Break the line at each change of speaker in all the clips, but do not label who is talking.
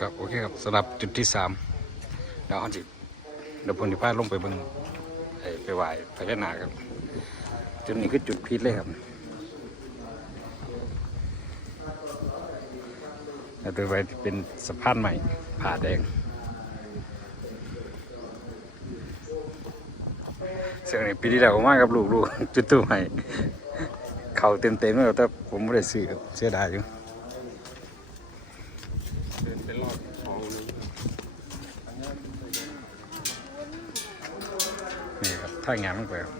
ครับโอเคครับสำหรับจุดที่สามเดี๋ยวเราจิเดี๋ยวผมจะพาลงไปเบิ่งไปไหว้พญานาคครับ จุดนี้คือจุดพีคเลยครับแล้วตัวไปเป็นสะพานใหม่ผ่าแดงเสียงนี้ปีที่แล้วผมมากับลูกๆจุดตู้ใหม่เข่าเต็มๆเลยแต่ผมไม่ได้ซื้อเสียดายอยู่
ดินไปรอบคลองนึง
นี่ครับถ้างานลงไปครับ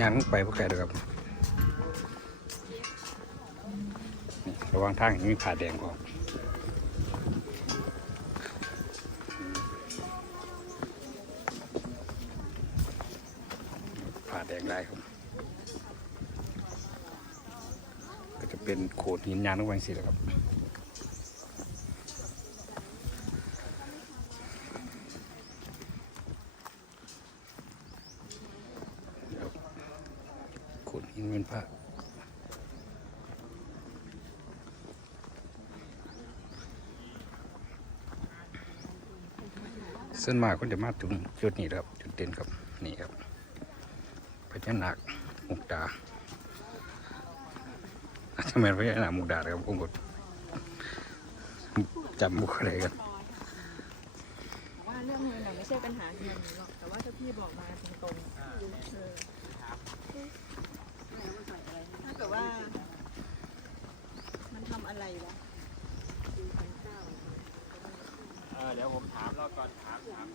งานลงไปพวกแกเด้อครับ ระวังทางนี้มีผ่าแดงพร้อมผ่าแดงได้ครับ ก็จะเป็นโขดหินยางน้ำแวงสีแหละครับครับโขดหินเป็นพระ เส้นมากก็จะมาถึงจุดนี้ครับจุดเด่นครับนี่ครับพญานาคมุกดาอาจจะเป็นพญานาคมุกดาครับผมก็จำบุคอะไรกัน
ว่าเรื่องเงินน่ะไม่ใช่ปัญหาเงินหรอกแต่ว่าถ้าพี่บอกมาตรงๆถ้าเกิดว่า มันทำอะไรวะ
เดี๋ยวผมถามเราก่อนถามถาม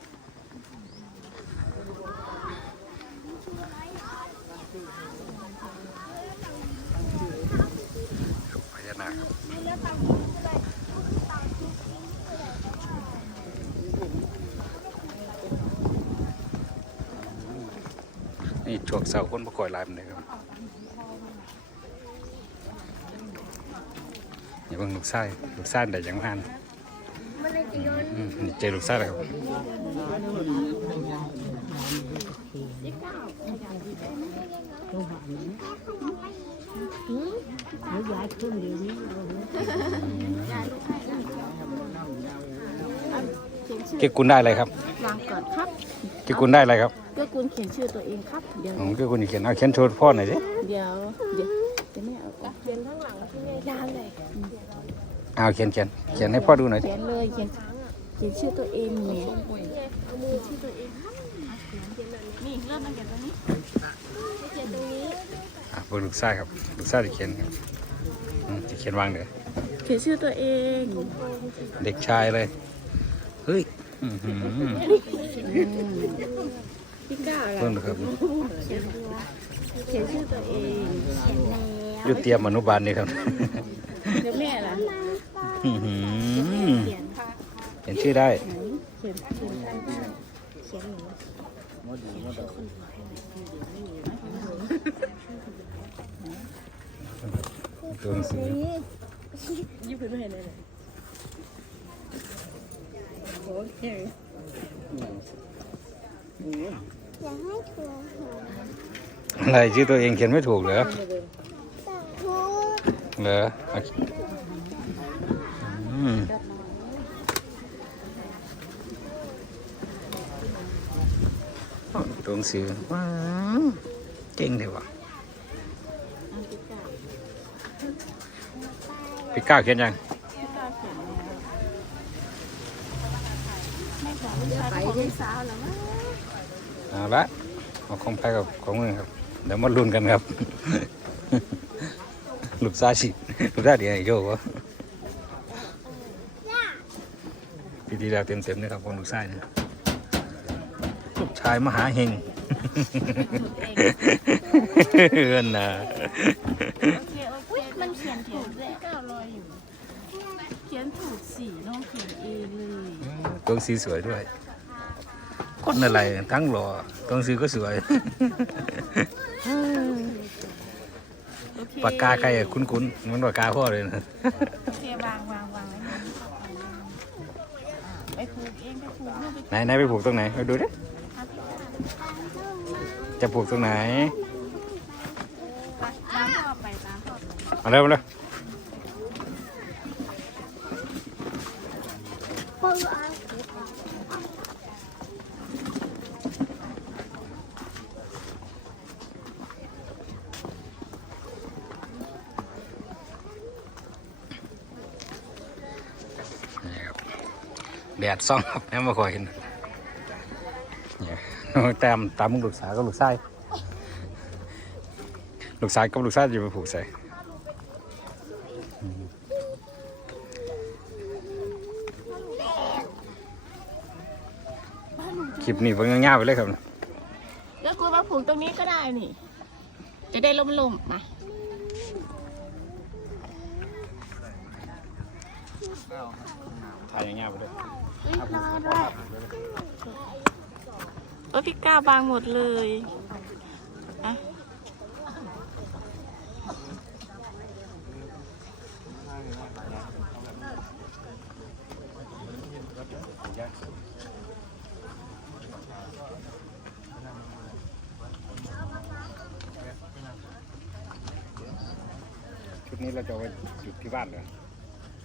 พญานาคครับนี่ชวงเสาคนประกอยลายมันเลยครับนี่เบิ่งลูกไส้ลูกไส้ได้ยังอ่านอืมนี่ เจลูกไส้แล้วครับเกี่ยกุลได้อะไรครับ
วางก่อนครับ
เกี่ยกุลได้อะไรครับ
เพื่อคุณเขียนชื่อตัวเองครับ เดี๋ยว
เกี่ยกุลเขียนเอาเขียนโชว์พ่อหน่อยสิ
เดี๋ยวเดี๋ยวจะไม่เอาเขียนข้างหลังที่ไม่ยานเลย
เอาเขียนเขียนเขียนให้พ่อดูหน่อยสิ
เขียนเลยเขียนเขียนชื่อตัวเองเนี่ยเอามือชื่อตัวเองครับนี่เริ่มตั้งแต่ตรงนี้เขียนตรงนี้
อะเบิ่งลูกไส้ครับลูกไส้จะเขียนครับอืมจะเขียนวางเลย
เขียนชื่อตัวเอง
เด็กชายเลยเฮ้ยอื้อหือ
พี่ก้าวอะไร
เพิ่งครับ
เขียนชื่อตัวเองเขียนแล้ว
อยุเตรียมอนุบาลนี่ครับ
เดี๋ยวแม่ล่ะ
อื้อหือ
เขียนค่ะ
เขียนชื่อได้
เขียนเขียนได้เขียนหนู
ตัวหนังสือ
ยิบขึ้นมาเห็นเลยโอเค
อะไรชื่อตัวเองเขียนไม่ถูกเหรอเหรออะอืม ตัวหนังสือว้าวเก่งเลยวะพี่ก้าวเขียนยัง
ไปได้สาวแล้วมั้ง
เอาละเอาของไปกับของมึงครับ เดี๋ยวมาลุ้นกันครับ ลูกซาชิลูกซาเดียวไอ้โยวะ ปีที่แล้วเต็มๆเลยครับของลูกชายเนี่ยลูกชายมหาเฮงเอื้อนนะ
อุ้ยมันเขียนถูกด้วยก้าวรอยอยู่ เขียนถูกสีน้องเขียนเองเลย
ตัวสีสวยด้วยคนอะไรทั้งหล่อตัวสีก็สวย
โอเค
ปากกาใครอะคุ้นๆเหมันปากกาพ่อเลยนะ
โอเควางวางวาง ไว้ไปผูกเองไปผูกนู่นไป
ไหนไหนไปผูกตรงไหนไปดูดิจะผูกตรงไหน
ไปตามพ่อไปตามพ่อไป
มาเร็วมาเร็ว แดดซ่องครับแม่มาคอยเห็นเนี่ยแต้มตามมึงลูกสาวกับลูกชายลูกชายกับลูกชายจะมาผูกใส่อืมคลิปนี้เพิ่งง่ายๆไปเลยครับ
แล้วกูมาผูกตรงนี้ก็ได้นี่ จะได้ล่มๆมา
ถ่ายง่ายๆไปเลย
เออพี่ก้าวบางหมดเลยอะ
ชุดนี้เราจะเอาไปจุดที่บ้านเลย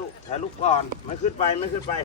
ลูกถ่ายรูปก่อน ไม่ขึ้นไป ไม่ขึ้นไป